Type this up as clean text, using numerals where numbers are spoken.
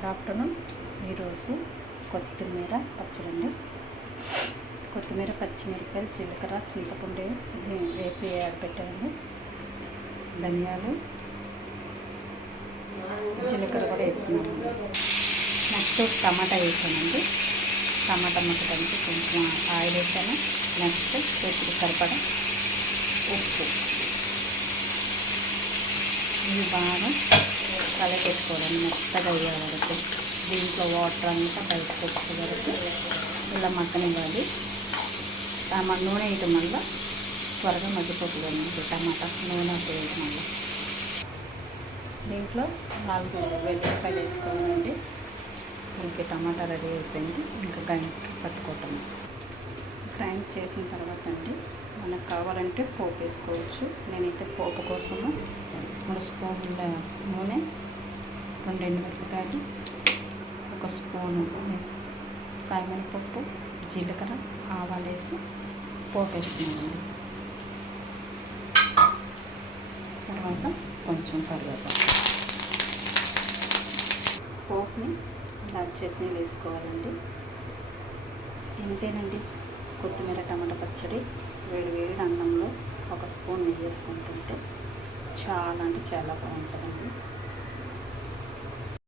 Good afternoon. ఈరోజు కొత్తిమీర పచ్చడి. కొత్తిమీర, పచ్చిమిరపకాయలు, జీలకర్ర, చింతపండు వేపి పెట్టాను. ధనియాలు, జీలకర్ర కూడా వేస్తున్నాను. నెక్స్ట్ టమాటా వేసానండి. టమాటా ముక్కడానికి కొంచెం ఆయిల్ వేసాను. నెక్స్ట్ రుచికి సరిపడా ఉప్పు. ఇవి బాగా కలపెట్టుకోవాలండి, మెత్తగా అయ్యే వరకు. దీంట్లో వాటర్ అంతా బయటకు వచ్చే వరకు ఇలా మగ్గనివ్వాలి. నూనె వేయటం వల్ల త్వరగా మగ్గిపోతుందండి. టమాటా నూనె వేయటం వల్ల. దీంట్లో 4 వెల్లుల్లిపాయలు వేసుకోవాలండి. ఇంక టమాటా రెడీ అయిపోయింది. ఇంకా గ్రైండ్ పట్టుకోవటం. గ్రైండ్ చేసిన తర్వాత అండి మనకు కావాలంటే పోపు వేసుకోవచ్చు. నేనైతే పోపు కోసము 3 స్పూన్ల నూనె, 2 ఎండుమిరపకాయలు, 1 స్పూను సాయమినపప్పు, జీలకర్ర, ఆవాలు వేసి పోపు వేస్తున్నానండి. తర్వాత కొంచెం కరివేపాకు. పోపుని దాని చట్నీలు వేసుకోవాలండి. ఇంతేనండి కొత్తిమీర టమాటా పచ్చడి. వేడి అన్నంలో 1 స్పూన్ నెయ్యి వేసుకొని తింటే చాలా అంటే చాలా బాగుంటుందండి.